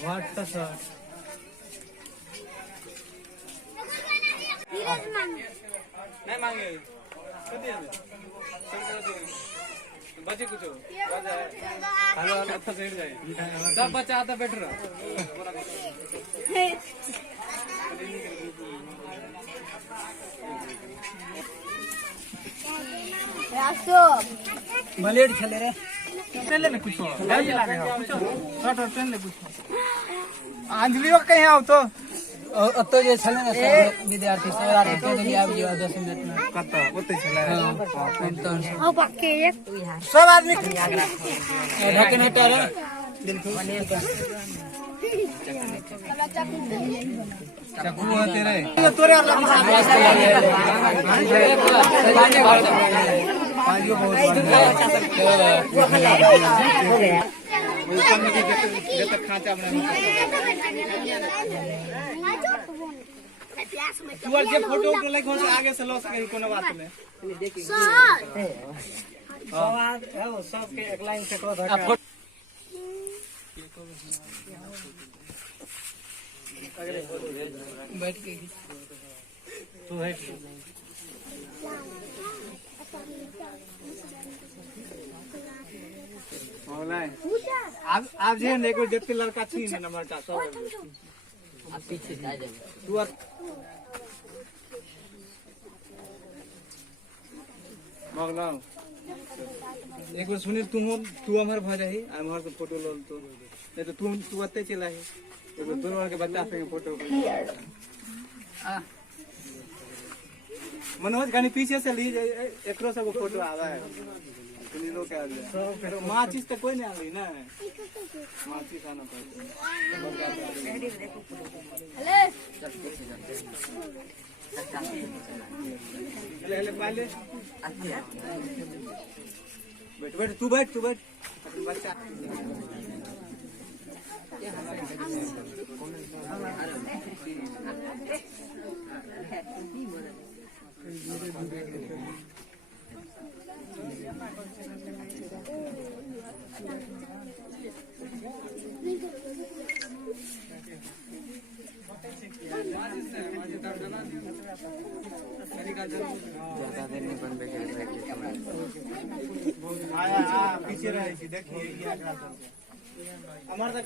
वाटतं सर नहीं मांगे बचे कुछ सब बच्चा आता बैठ रहा ब्लेड खेले रे ट्रेन ले कुछ ट्रेन ले कुछ अंजलि कहीं आओ तो तो जे छले ना विद्यार्थी सब आर के लिए आबि जाओ 10 मिनट में कत ओते छले हां बाकी सब आदमी ढके हटा रे चाकू होते रे तोरे और लग पाजियो बहुत हो गया जब तक खांचा बना तू और जे फोटो को लाइक हो से आगे से लो सके कोनो बात नहीं सर सवाल है वो सब के एक लाइन से करो धक्का बैठ के तू है आप जे देखो जितने लड़का छी ने नंबर का सब आप पीछे आ जाओ तू मगलाओ एक बार सुनील तू हमारे भाई रही हमारे को फोटो लो तो नहीं तो तू आते चला है एक बार दोनों के बच्चा से फोटो मनोज कहीं पीछे से ली एकरो सब फोटो आ रहा है सुनीलो क्या तो माचिस तो कोई नहीं आ गई ना माचिस आना पड़ता हेलो पहले बैठ तू बैठ बच्चा पीछे रहे देखिए हमारे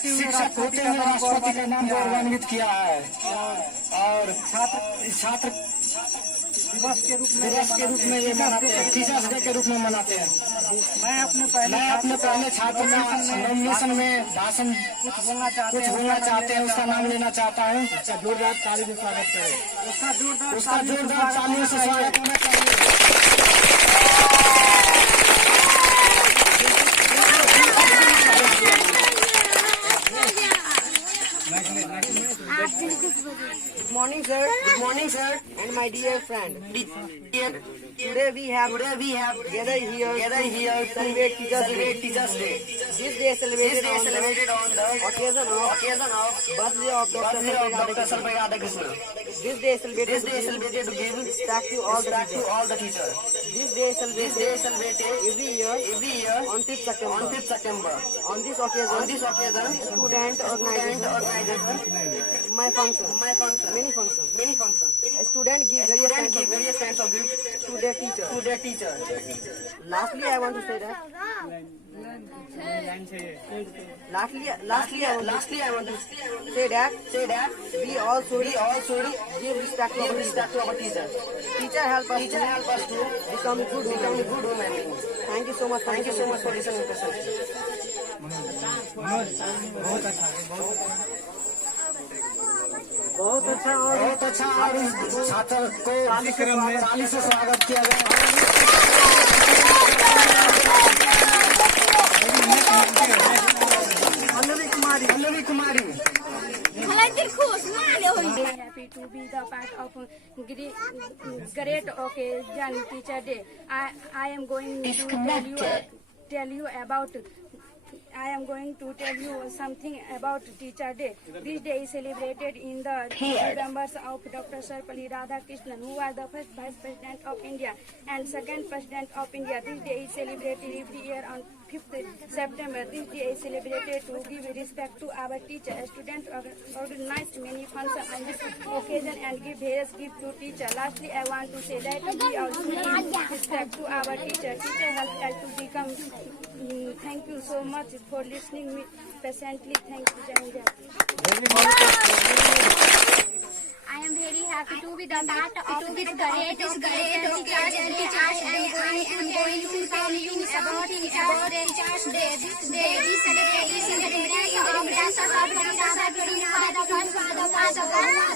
शिक्षक होते हुए राष्ट्रपति का नाम गौरवान्वित किया है और छात्र दिवस के रूप में ये मनाते हैं, टीचर्स डे के रूप में मनाते हैं। मैं अपने पहले छात्र नॉमिनेशन में भाषण कुछ बोलना चाहते हैं, उसका नाम लेना चाहता हूँ। जोरदार ताली से स्वागत करें, उसका जोरदार तालियों से स्वागत होना चाहिए। Good morning, sir, and my dear friend. Today we have gathered here to celebrate Teachers Day. This day celebrated on the occasion of birthday of Dr. Sarvai Radhakrishnan. This day celebrated to give respect to all the teachers. This day celebrated every year on 5th September. On this occasion, student organizers many functions. A student gives various kinds of gifts to their teacher. Lastly, I want to say that. Lastly, I want to say that we all should give respect to our teachers. Teacher help us to become good human beings. Thank you so much for listening to us. बहुत अच्छा और इस छात्र को कार्यक्रम में ताली से स्वागत किया गया। पल्लवी कुमारी Happy to be the part of great occasion Teacher Day. I am going to tell you about. I am going to tell you something about Teacher Day. This day is celebrated in the remembrance of Dr. Sarvapalli Radhakrishnan, who was the first Vice President of India and second President of India. This day is celebrated every year on 5th September. This day is celebrated to give respect to our teachers. Students organized many functions on this occasion and give various gifts to teachers. Lastly, I want to say that we also give respect to our teachers. Teachers help us to become. Thank you so much for listening me patiently. Thank you, Jai. I am very happy to be the part of this great occasion. I am going to tell you about Teachers Day. This day is celebrated in the remembrance of Dr. Sarvapalli Radhakrishnan, who was the first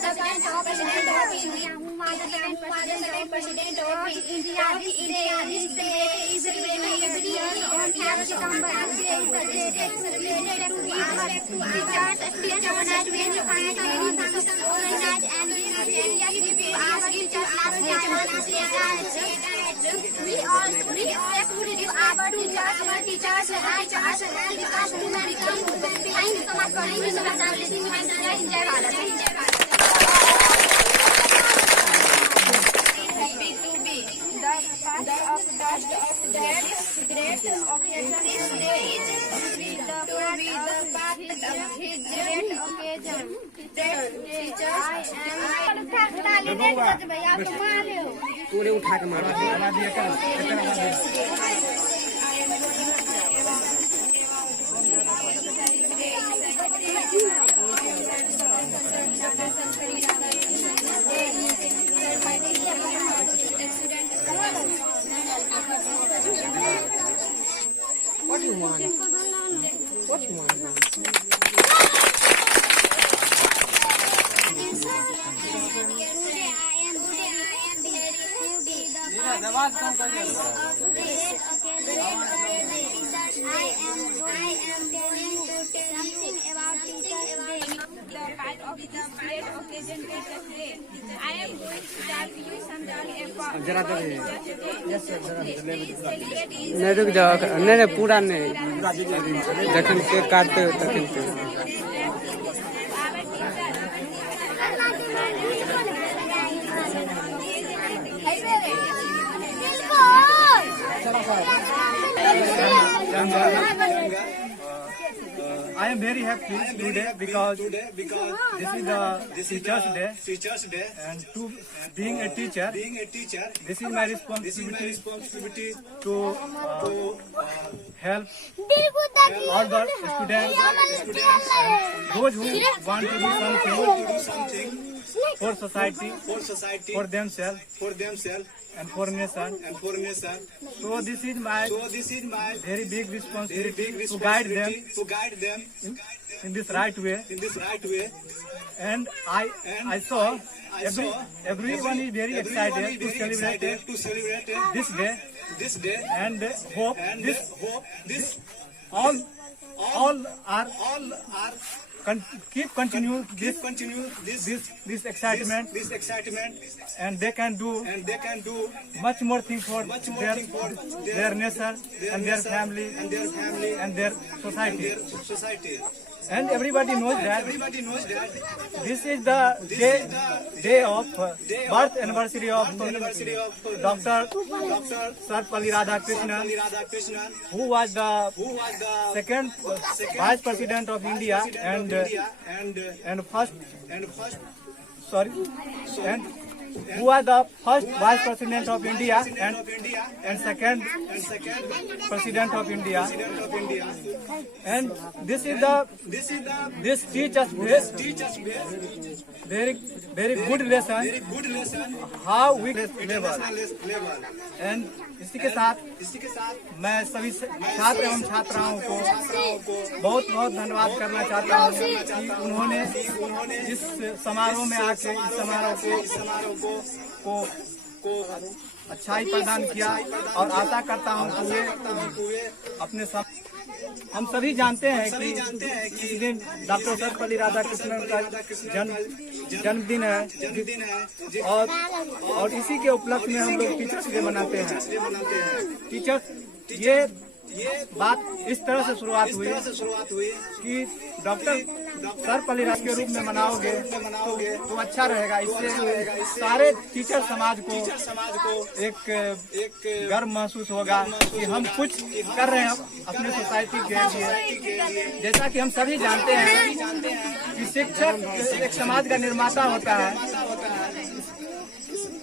President of India, who was the second President of India. This day is celebrated every year on 5th September. This day is celebrated to give respect to our teachers, management, financial functions, organized and we all respect to our teachers because too many things. Thank you so much for listening. Jai Bharat. Happy to be the part of that great occasion. This day is the part of his great occasion. पूरे उठा के मारा What do you want? What do you want? नहीं रुक जाओ नहीं पूरा नहीं जखन के काटते हो तखन के I am very happy today because this is the Teachers Day, and to being a teacher, this is my responsibility to help all the students, those who want to do something for society, for themselves, and for nation. So this is my very big responsibility to guide them in this right way. And I saw everyone is very excited to celebrate this day, and hope this all are keep continue this excitement, and they can do much more things for their nation and their family and their society. And everybody knows that this is the day of birth anniversary of Dr. Sarvapalli Radhakrishnan, who was the second Vice President of India and first who was the first Vice President of India and second President of India. And this teaches very good lesson how we live. And इसी के साथ मैं सभी छात्र एवं छात्राओं को बहुत बहुत धन्यवाद करना चाहता हूँ कि उन्होंने इस समारोह में आके इस समारोह को अच्छाई प्रदान किया और आशा करता हूँ कि वे अपने हम सभी जानते हैं कि इस दिन डॉक्टर सर्वपल्ली राधाकृष्णन का जन्मदिन है और इसी के उपलक्ष्य में हम लोग टीचर्स डे मनाते हैं। टीचर्स ये बात इस तरह से शुरुआत हुई कि डॉक्टर सर्वपल्ली राधाकृष्णन के रूप में मनाओगे तो अच्छा रहेगा। इससे सारे टीचर समाज को एक गर्व महसूस होगा कि हम कुछ कर रहे हैं अपने सोसाइटी के लिए। जैसा कि हम सभी जानते हैं कि शिक्षक एक समाज का निर्माता होता है।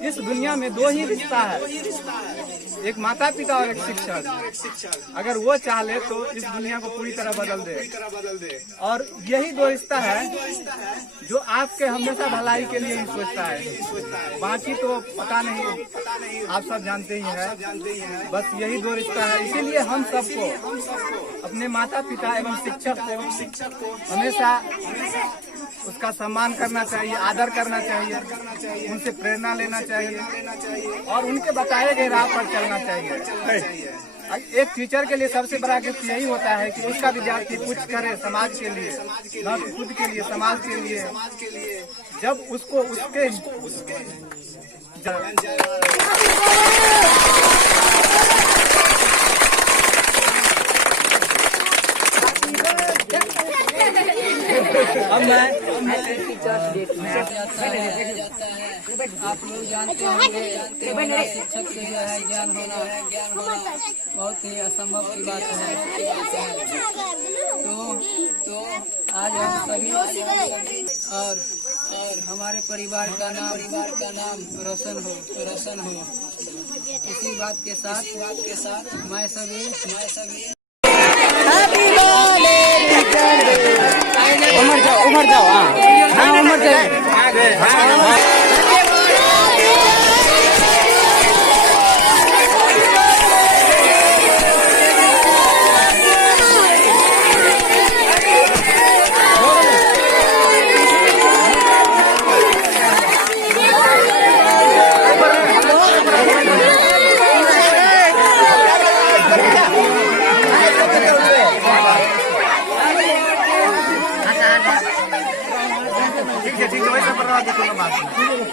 इस दुनिया में दो ही रिश्ता है, एक माता पिता और एक शिक्षक। अगर वो चाहे तो इस दुनिया को पूरी तरह बदल दे। और यही दो रिश्ता है जो आपके हमेशा भलाई के लिए ही सोचता है, बाकी तो पता नहीं, आप सब जानते ही हैं। बस यही दो रिश्ता है। इसीलिए हम सबको अपने माता पिता एवं शिक्षक को हमेशा उसका सम्मान करना चाहिए, आदर करना चाहिए, उनसे प्रेरणा लेना चाहिए और उनके बताए गए राह पर चलना चाहिए। एक टीचर के लिए सबसे बड़ा गिफ्ट यही होता है कि उसका विद्यार्थी कुछ करे समाज के लिए, न खुद के लिए, समाज के लिए। जब उसको उसके अब मैं टीचर्स डे आप लोग जानते होंगे शिक्षक से जो है ज्ञान होना बहुत ही असंभव की बात है। तो आज हम सभी और हमारे परिवार का नाम रोशन हो। इसी बात के साथ मैं सभी उमर जाओ हाँ उमर जाओ।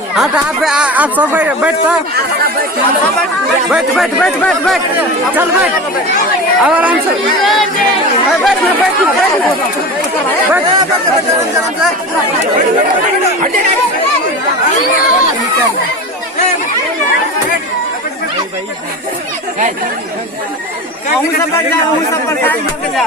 हाँ तो आप सब बैठ सर, बैठ चल बैठ आराम से बैठ सब बैठ जा।